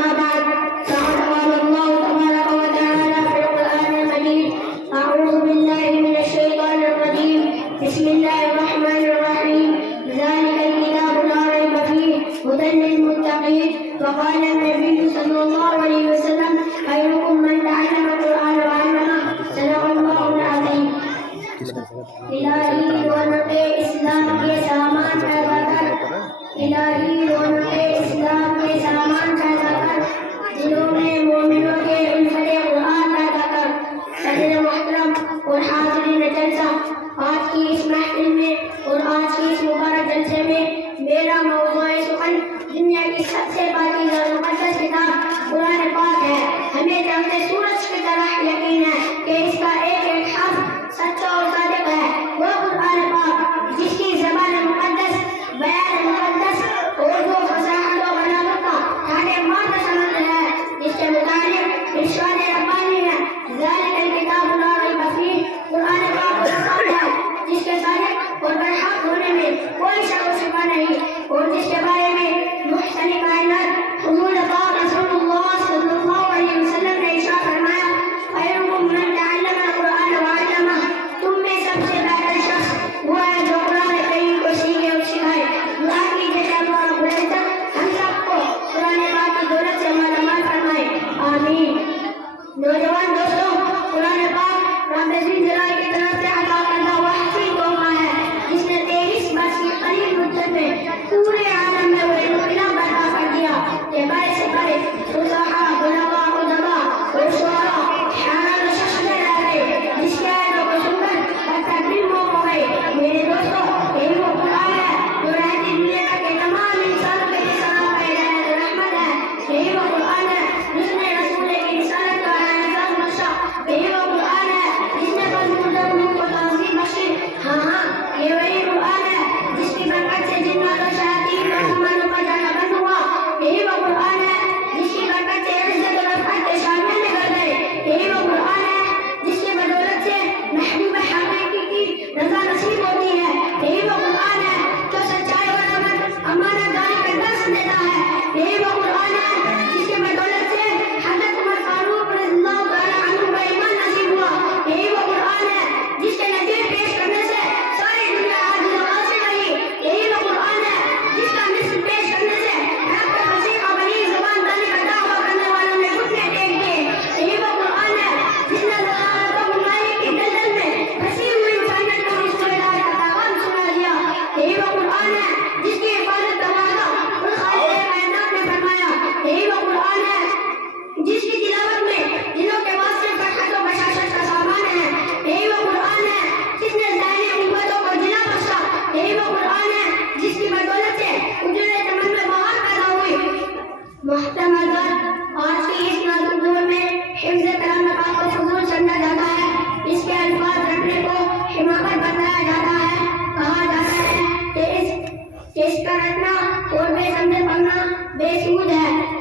अम्मा बाद फ़क़द क़ाल अल्लाहु तबारक व तआला फ़िल क़ुरआनिल मजीद अऊज़ु बिल्लाहि मिनश शैतानिर रजीम बिस्मिल्लाहिर रहमानिर रहीम ज़ालिकल किताबु ला रैब फ़ीहि हुदल लिल मुत्तक़ीन व क़ाला an-नबिय्यु सल्लल्लाहु अलैहि वसल्लम खैरुकुम मन तअल्लमल क़ुरआन व अल्लमह सदक़ल्लाहुल अज़ीम। इलाही दोनों के इस्लाम के सामान पैदा कर, इलाही दोनों के इस्लाम के सामान पैदा कर, दिलों में मोमिनों के उल्फते कुरान पैदा कर। सदर मोहतरम और हाज़रीन जलसा, आज की इस महफिल में और आज की इस मुबारक जलसे में मेरा मौज़ूए सुखन दुनिया की सबसे पाकीज़ा और मुक़द्दस किताब कुरान पाक है। हमें चांद सूरज की तरह यकीन है कि इसका एक एक हर्फ सच्चा और सादिक है। वो कुरान पाक जिसकी ज़बान मुक़द्दस, बयान मुक़द्दस और जो फसाहत और बलागत का ठाणे मार्ग समझ है, जिसके मुतालिक इरशाद रब्बानी है ज़ालिकल किताबु ला रैब फ़ीहि। कुरान पाक वो किताब है जिसके सादिक और बरहक होने में कोई शक व शुबा नहीं और जिसके बारे में मुहसनी कायनात हुज़ूर पाक रसूलुल्लाह सल्लल्लाहु अलैहि वसल्लम ने इरशाद फरमाया खैरुकुम मन तअल्लमल क़ुरआन व अल्लमह। तुम में सबसे बेहतर शख्स वो है जो कुरान करीम को सीखे और सिखाए। दुआ कीजिए कि अल्लाह रब्बुल इज़्ज़त हम सबको कुरान पाक की दौलत से मालामाल फरमाए, आमीन। नौजवान दोस्तों, कुरान पाक रब ज़िल जलाल की तरफ से अता करदा हुआ हसीन तोहफा है जिसने 23 वर्ष की करीब मुद्दत में पूरे आलम में वो इनकलाब बर्पा कर दिया कि बड़े से बड़े फुक़हा, उलमा, उदबा और शुअरा हैरान व शर्मंदा रह गए, जिसकी आयतों को सुनकर तकरीर हो गए। मेरे दोस्तों, यही वो कुरान है जो रहती दुनिया के तमाम इंसानों के लिए सलाम का हिदायत और रहमत है। यही वो कुरान है जिसने रसूल की रिसालत का एहसास बख्शा। यही वो कुरान है जिसने बज़मुर्दों को ताज़ीम बख्शी। हाँ, ये वही कुरान है जिसकी बरकत से जिन्नात और शयातीन का आसमानों पर जाना बंद हुआ। यही वो कुरान है जिसकी बरकत से इज्जत और रफ़अत के शामिल निकल गए। यही वो कुरान है जिसकी बदौलत से महबूब हक़ीक़ी की रज़ा नसीब होती है। यही वो कुरान है जो सच्चाई और अमानतदारी का दर्स देता है। यही वो कुरान है जिसकी बदौलत से हज़रत उमर फारूक रज़ियल्लाहु तआला अन्हु को ईमान नसीब हुआ। यही वो कुरान है जिसके नज़ीर पेश करने से सारी दुनिया आजिज़ और ग़ासिब रही। यही वो कुरान है जिसका मिस्ल पेश करने से हक़ फसीह और बलीग़ ज़ुबानदारी का दावा करने वालों ने घुटने टेक दिए। यही वो कुरान है जिसने ज़लालत और गुमराही की दलदल में फंसी हुई इंसानियत को इसको हिदायत का पैगाम सुना दिया। यही वो कुरान है जिसकी हिफाज़त तवाज़ा और खालिक़े कायनात ने फरमाया। यही वो कुरान है जिसकी तिलावत में दिलों के वास्ते फरहत और बशाशत का सामान है। यही वो कुरान है जिसने ज़ाहिरी उम्मतों को जिला बख्शा। यही वो कुरान है जिसकी बदौलत से उजड़े चमन में बहार पैदा हुई। मोहतरम हज़रात, आज के इस नाज़ुक दौर में हिफ्ज़ कलाम पाक को फज़ूल समझा जाता है, इसके अल्फाज रटने को हिमाकत बताया जाता है। कहा जाता है कि इसका रटना और बेसमझे पढ़ना बेसूद है।